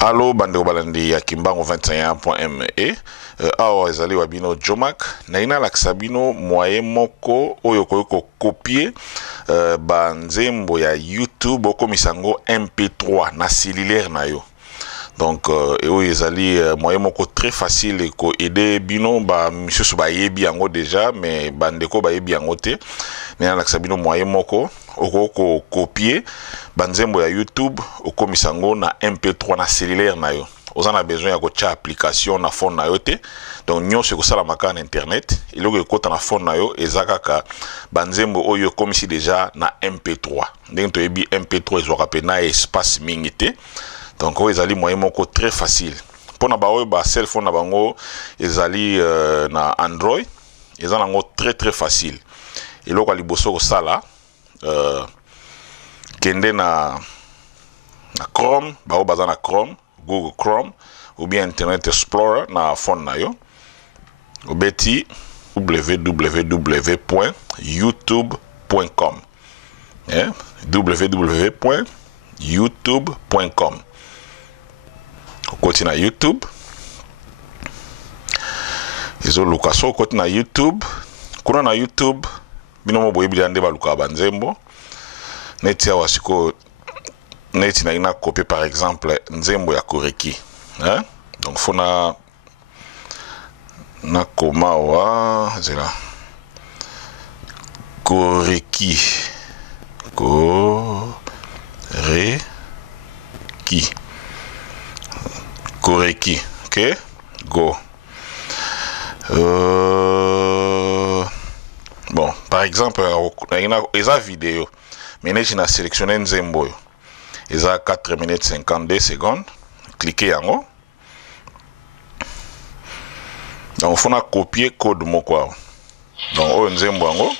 Allo bande balandi ya Kimbango 21.me awa ezali wabino Jomak na ina laksabino moyen moko oyo koyoko copier banzembo ya YouTube oko misango MP3 na cellulaire na yo. Donc oyo ezali moyen moko très facile ko aider bino ba misusu ba yebi yango déjà mais bandeko ba yebi yango te. Na laksabino moyen moko oko copier banzembo ya YouTube oko misango na MP3 na cellulaire na yo. Oza na besoin ya kocha application na phone na yo te. Donc nyonso ko sala maka na internet, iloko ekota na phone na yo ezakaka banzembo oyo komisi déjà na MP3. Ndenge to yebi MP3 ezwaka pe na espace mingi te. Donc oyo ezali moyen moko très facile. Pona ba oyo ba cell phone na bango ezali na Android, ezana ngo très facile. Iloko liboso ko sala kende na Chrome, ba baza na Chrome, Google Chrome ou bien Internet Explorer na phone na yo. Obeti www.youtube.com. www.youtube.com. Koti na YouTube. Izo lukaso koti na YouTube. Kuna na YouTube bino mo boyebi ande ba luka banzembo. Neti ya wasiko neti na ina copier par exemple nzembo ya Koreki. Donc fona na koma wa zela Koreki Koreki, ok, go. Bon, par exemple, eza vidéo, mais je n'ai sélectionné nzembo. Eza 4 minutes 52 secondes. Cliquez yango. Donc, il faut copier code moko. Donc, on nzembo yango.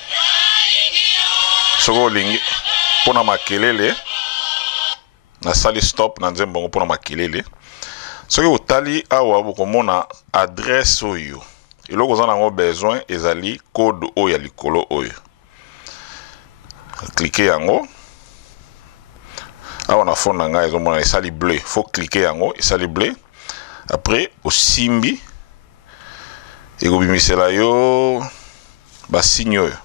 Soko lingi pona makelele na sali stop na nzembo yango pona makelele. Soki otali awa bokomona adresse oyo. Eloko za nango besoin ezali code oyo ya likolo oyo. Cliquez yango. Awa na phone na nga ezomona esali bleu. Faut cliquer yango esali bleu. Après osimbi ekobimisela yo ba signe oyo.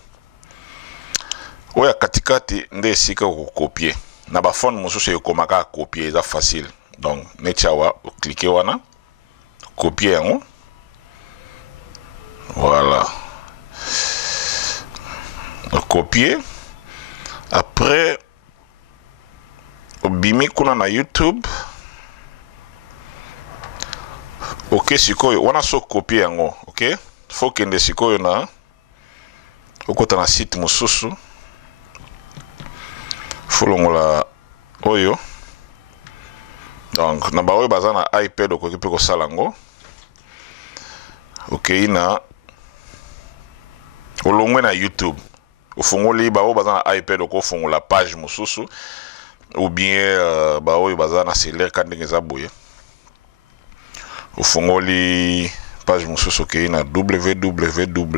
Oya katikati nde esika ko copier. Na ba phone mosusu ekomaka copier eza facile. Donc netiawa cliquer wana copier yango. Voilà. Copier. Après obimi kuna na YouTube. OK, sikoyo wana so copier yango, OK? Faut kende sikoyo na okota na site mosusu. Folongola oyo. Donc na ba oyo baza na iPad okoki pe ko salango. OK, na olongwe na YouTube. Ofungoli ba oyo baza na iPad oko fungola page mosusu ou bien ba oyo baza na cellulaire kandenge za boye. Ofungoli page mosusu OK na www.youtube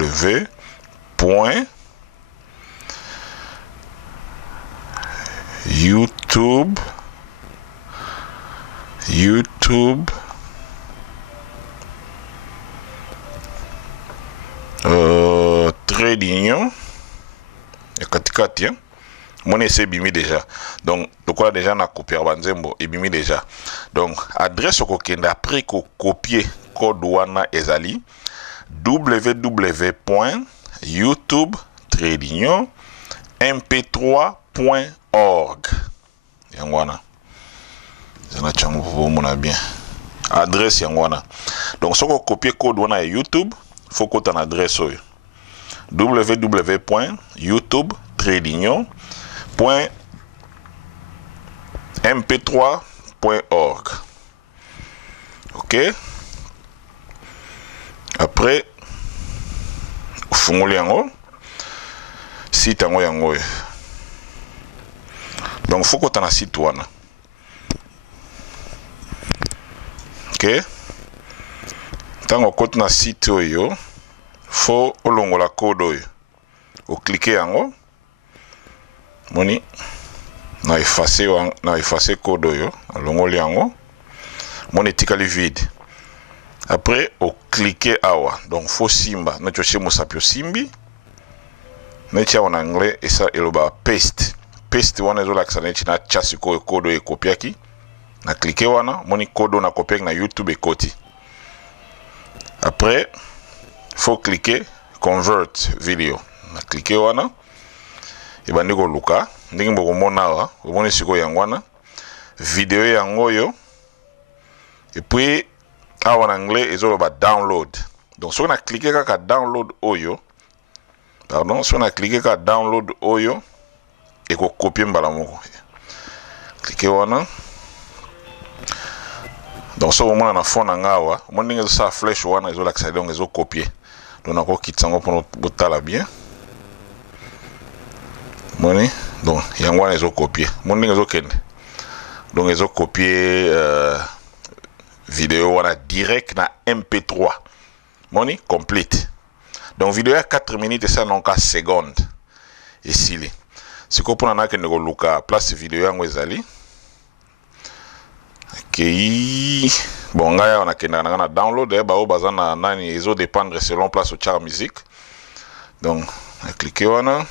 trait d'union et katikati mon essai bimi déjà. Donc quoi déjà na copier banzembo et bimi déjà. Donc adresse au kokenda après ko copier code wana ezali www.youtube-mp3.org. Yangwana. Zana changu pour mon bien. Adresse yangwana. Donc si on copie code wana YouTube, faut qu'on ait adresse www.youtube-mp3.org. OK. Après fungoli yango site yango. Donc faut qu'on ait un site wana. OK. Tango kote na site oyo faut olongola code oyo. O cliquer yango. Moni na effacer code oyo, olongoli yango. mon etikali vide. Après au cliquer awa donc faut simba na choche musapio simbi na tia en anglais et ça eloba paste wana ezo lakisa na china chasi ko kodo e kopiaki na cliquer wana moni kodo na kopiaki na YouTube e koti. Après faut cliquer convert video na cliquer wana e bandi ko luka ndingi mboko mona wa omoni siko yangwana video yango yo et puis en anglais ils ont download. Donc si on a cliqué sur download oyo, pardon, si on a cliqué sur download oyo et qu'on copie mbalamoko. Cliquez wana. Donc ça au moins on a fond ngawa, mon ninga ça flèche wana ils ont l'accès donc ils ont copié. Donc on a kitsango pour botala bien. Moni, donc yangwana ils ont copié. Mon ninga ils ont kende. Donc ils ont copié vidéo wana direct na MP3 moni complete. Donc vidéo à 4 minutes et ça non 4 secondes et sili si ko pona na ke nego luka place vidéo yango ezali okay. Bon ngaya on a kenda na download ba o bazana nani ezo dépendre selon place au char musique. Donc cliquez wana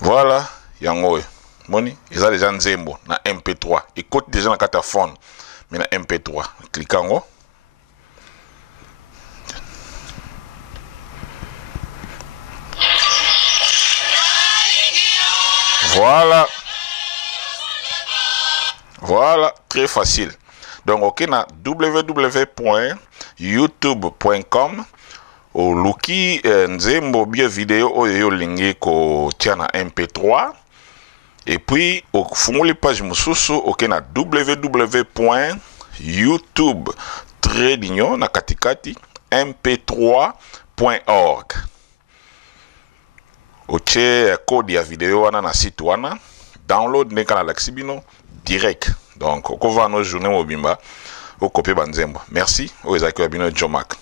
voilà yango moni eza déjà nzembo na MP3 et cote déjà na carte phone. Mais MP3, cliquez en haut. Voilà. Voilà, très facile. Donc, ok, na www.youtube.com au luki nzembo bien vidéo oyo lingi ko tiana MP3. Et puis, au fond les pages mususu, ok na www.youtube-na katikati mp3.org. Oche code ya vidéo wana na site wana, download ne kana laksibino direct. Donc, oko va no journée mobimba, o copie banzembo. Merci, o ezaki wabino Jomak.